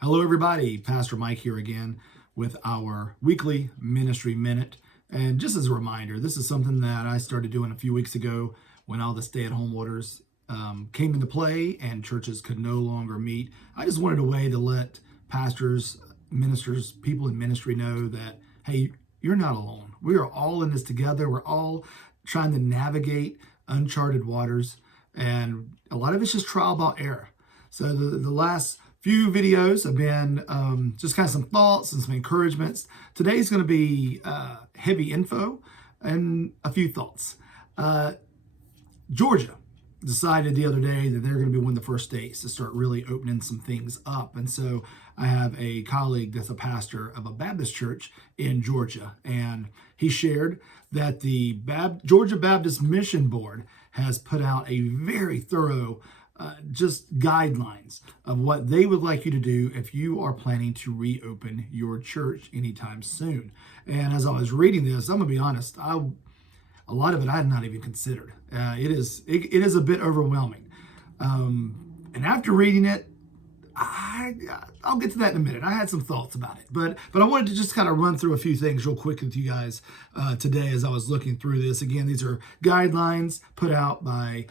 Hello, everybody. Pastor Mike here again with our weekly ministry minute. And just as a reminder, this is something that I started doing a few weeks ago when all the stay-at-home orders came into play and churches could no longer meet. I just wanted a way to let pastors, ministers, people in ministry know that, hey, you're not alone. We are all in this together. We're all trying to navigate uncharted waters. And a lot of it's just trial by error. So the last few videos have been just kind of some thoughts and some encouragements. Today's going to be heavy info and a few thoughts. Georgia decided the other day that they're going to be one of the first states to start really opening some things up. And so I have a colleague that's a pastor of a Baptist church in Georgia, and he shared that the Georgia Baptist Mission Board has put out a very thorough just guidelines of what they would like you to do if you are planning to reopen your church anytime soon. And as I was reading this, I'm gonna be honest, a lot of it I had not even considered. It is a bit overwhelming. And after reading it, I'll get to that in a minute. I had some thoughts about it, but I wanted to just kind of run through a few things real quick with you guys today as I was looking through this. Again, these are guidelines put out by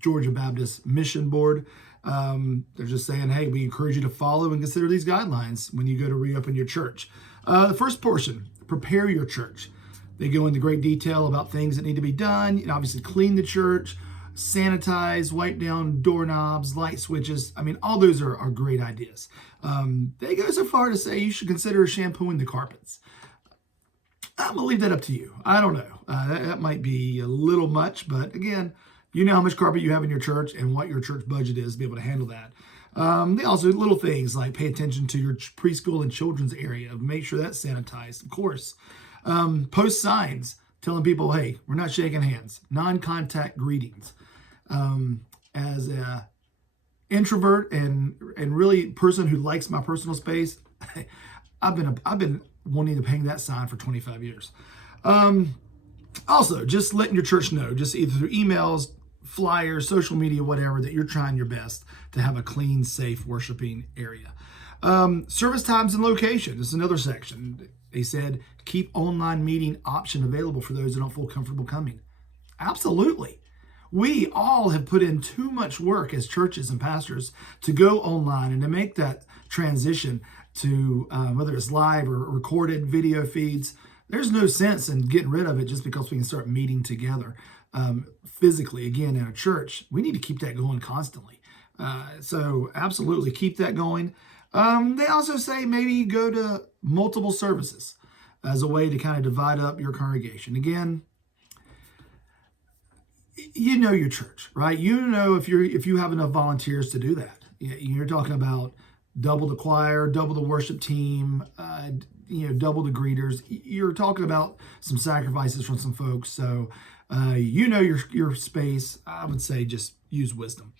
Georgia Baptist Mission Board. They're just saying, hey, we encourage you to follow and consider these guidelines when you go to reopen your church. The first portion, prepare your church. They go into great detail about things that need to be done. You know, obviously clean the church, sanitize, wipe down doorknobs, light switches. I mean, all those are great ideas. They go so far to say you should consider shampooing the carpets. I'm going to leave that up to you. I don't know. That might be a little much, but again, you know how much carpet you have in your church and what your church budget is to be able to handle that. They also do little things like pay attention to your preschool and children's area. Make sure that's sanitized, of course. Post signs telling people, hey, we're not shaking hands. Non-contact greetings. As an introvert and really person who likes my personal space, I've been wanting to hang that sign for 25 years. Also, just letting your church know, just either through emails, flyers, social media, whatever, that you're trying your best to have a clean, safe worshiping area. Service times and location is another section. They said keep online meeting option available for those that don't feel comfortable coming. Absolutely. We all have put in too much work as churches and pastors to go online and to make that transition to whether it's live or recorded video feeds. There's no sense in getting rid of it just because we can start meeting together physically again in a church. We need to keep that going constantly. So absolutely keep that going. They also say maybe go to multiple services as a way to kind of divide up your congregation. Again, you know your church, right? You know if you have enough volunteers to do that. You're talking about double the choir, double the worship team, double the greeters. You're talking about some sacrifices from some folks. So you know your space. I would say just use wisdom.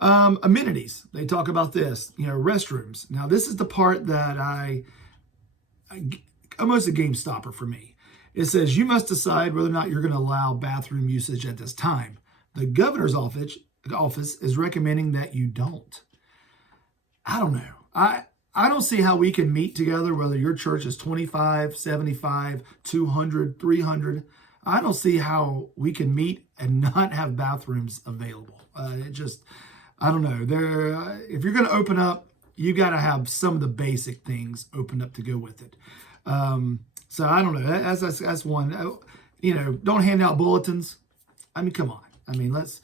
Amenities. They talk about this. Restrooms. Now this is the part that I almost a game stopper for me. It says you must decide whether or not you're going to allow bathroom usage at this time. The governor's office is recommending that you don't. I don't know. I don't see how we can meet together, whether your church is 25, 75, 200, 300. I don't see how we can meet and not have bathrooms available. I don't know. If you're going to open up, you got to have some of the basic things opened up to go with it. So I don't know. That's one. Don't hand out bulletins. I mean, come on. I mean, it's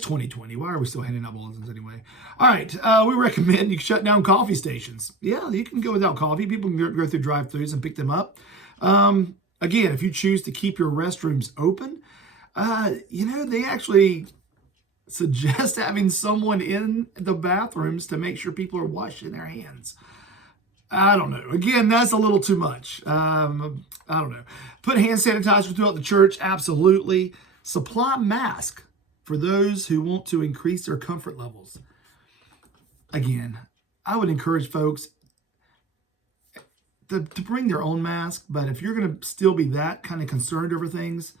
2020. Why are we still handing out bulletins anyway? All right. We recommend you shut down coffee stations. Yeah, you can go without coffee. People can go through drive-thrus and pick them up. Again, if you choose to keep your restrooms open, they actually suggest having someone in the bathrooms to make sure people are washing their hands. I don't know. Again, that's a little too much. I don't know. Put hand sanitizer throughout the church. Absolutely. Supply masks for those who want to increase their comfort levels. Again, I would encourage folks to bring their own mask, but if you're going to still be that kind of concerned over things,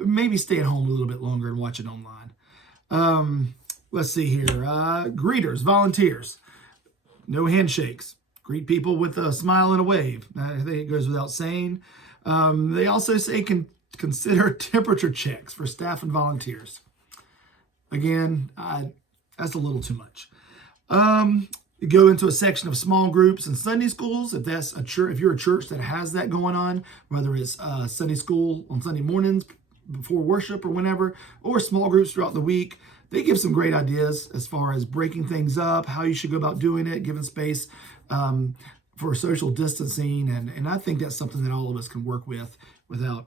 maybe stay at home a little bit longer and watch it online. Let's see here. Greeters, volunteers. no handshakes. Greet people with a smile and a wave. I think it goes without saying. They also say consider temperature checks for staff and volunteers. Again, that's a little too much. You go into a section of small groups and Sunday schools. If that's a church, if you're a church that has that going on, whether it's Sunday school on Sunday mornings before worship or whenever, or small groups throughout the week, they give some great ideas as far as breaking things up, how you should go about doing it, giving space for social distancing, and I think that's something that all of us can work with without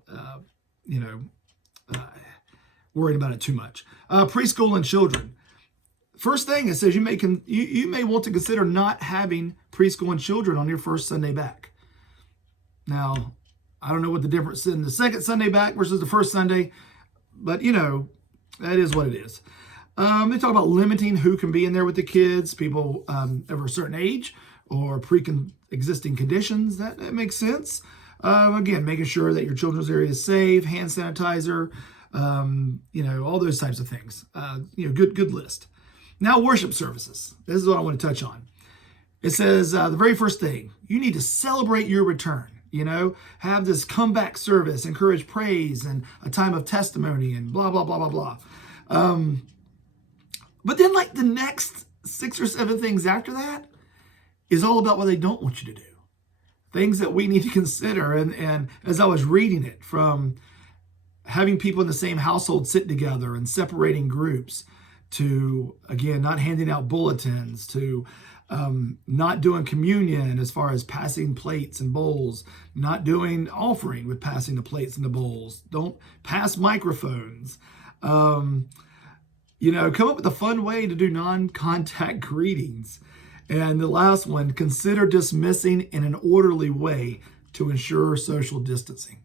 worrying about it too much. Preschool and children. First thing, it says you may want to consider not having preschool and children on your first Sunday back. Now, I don't know what the difference in the second Sunday back versus the first Sunday, but that is what it is. They talk about limiting who can be in there with the kids, people of a certain age or pre-existing conditions. That makes sense. Again, making sure that your children's area is safe, hand sanitizer, all those types of things. Good list. Now, worship services. This is what I want to touch on. It says the very first thing, you need to celebrate your return. Have this comeback service, encourage praise and a time of testimony and blah, blah, blah, blah, blah. But then like the next 6 or 7 things after that is all about what they don't want you to do. Things that we need to consider. And as I was reading it, from having people in the same household sit together and separating groups, to, again, not handing out bulletins, to not doing communion as far as passing plates and bowls, not doing offering with passing the plates and the bowls, don't pass microphones. Come up with a fun way to do non-contact greetings. And the last one, consider dismissing in an orderly way to ensure social distancing.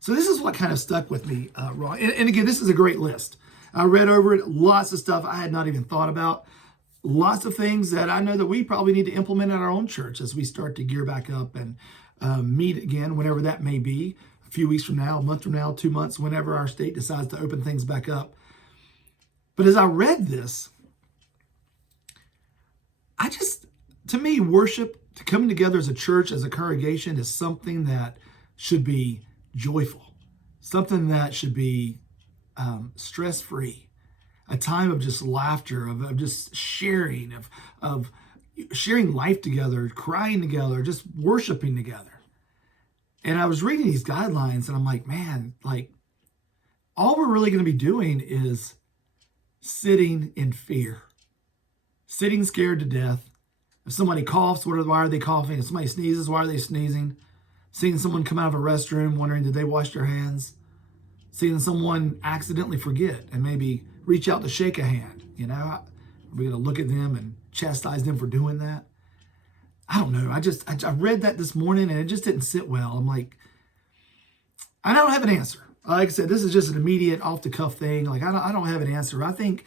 So this is what kind of stuck with me, Ron. And again, this is a great list. I read over it, lots of stuff I had not even thought about. Lots of things that I know that we probably need to implement in our own church as we start to gear back up and meet again, whenever that may be, a few weeks from now, a month from now, 2 months, whenever our state decides to open things back up. But as I read this, to me, worship, to coming together as a church, as a congregation, is something that should be joyful, something that should be stress-free, a time of just laughter, of just sharing, of sharing life together, crying together, just worshiping together. And I was reading these guidelines and I'm like, man, all we're really going to be doing is sitting in fear, sitting scared to death. If somebody coughs, why are they coughing? If somebody sneezes, why are they sneezing? Seeing someone come out of a restroom, wondering, did they wash their hands? Seeing someone accidentally forget and maybe reach out to shake a hand. Are we going to look at them and chastise them for doing that? I don't know. I read that this morning and it just didn't sit well. I'm like, I don't have an answer. Like I said, this is just an immediate off-the-cuff thing. I don't have an answer. I think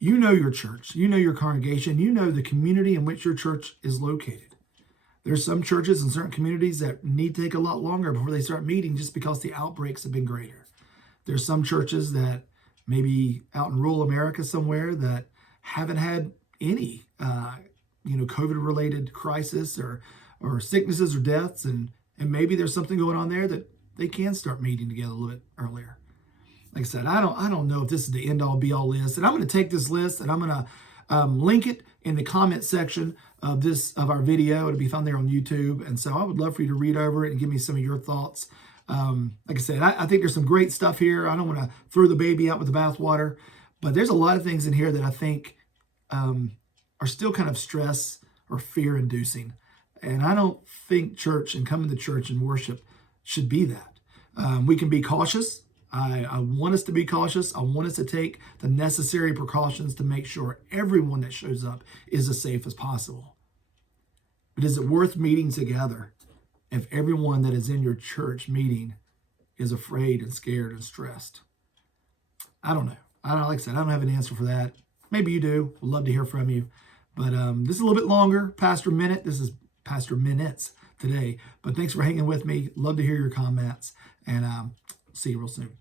your church, your congregation, the community in which your church is located. There's some churches in certain communities that need to take a lot longer before they start meeting just because the outbreaks have been greater. There's some churches that maybe out in rural America somewhere that haven't had any, COVID-related crisis or sicknesses or deaths, and maybe there's something going on there that they can start meeting together a little bit earlier. Like I said, I don't know if this is the end-all be-all list, and I'm going to take this list and I'm going to link it in the comment section of our video. It'll be found there on YouTube, and so I would love for you to read over it and give me some of your thoughts. Like I said, I think there's some great stuff here. I don't want to throw the baby out with the bathwater, but there's a lot of things in here that I think are still kind of stress or fear-inducing, and I don't think church and coming to church and worship should be that. We can be cautious. I want us to be cautious. I want us to take the necessary precautions to make sure everyone that shows up is as safe as possible. But is it worth meeting together if everyone that is in your church meeting is afraid and scared and stressed? I don't know. Like I said, I don't have an answer for that. Maybe you do. I'd love to hear from you. But this is a little bit longer, Pastor Minute. This is Pastor Minutes today. But thanks for hanging with me. Love to hear your comments. And see you real soon.